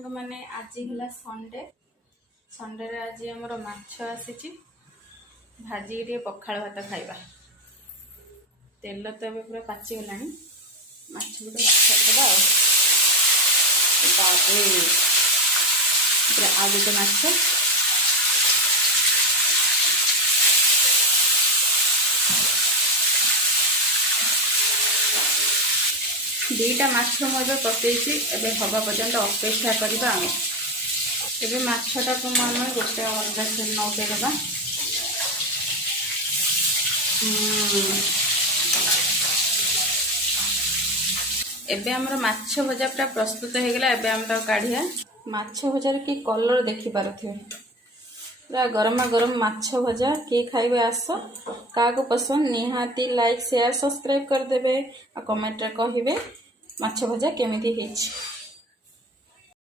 सांग मैंने आज है संडे संडे आज आमर माछ आसी भाजी टे पखाड़ भात खाइबा तेल तो ए पूरा पाचिगला माछ गोटे खाइदेवा आ गोटे माछ दुईटा माछ मुझे पकई एवं हवा पर्यंत अपेक्षा करवा एवं माछटा को आम गोटे अलग से नौटेदवा एबे हमर माछ भजा पूरा प्रस्तुत हो गला। एबे हम काढ़िया माछ भजार की कलर देखि पारथिबे पूरा गरमा गरम माछ भजा किए खाइबे आस क्या को पसंद निहाती लाइक शेयर सब्सक्राइब कर देबे आ कमेंट रे कहिबे माछ भजा केमिति हेछि।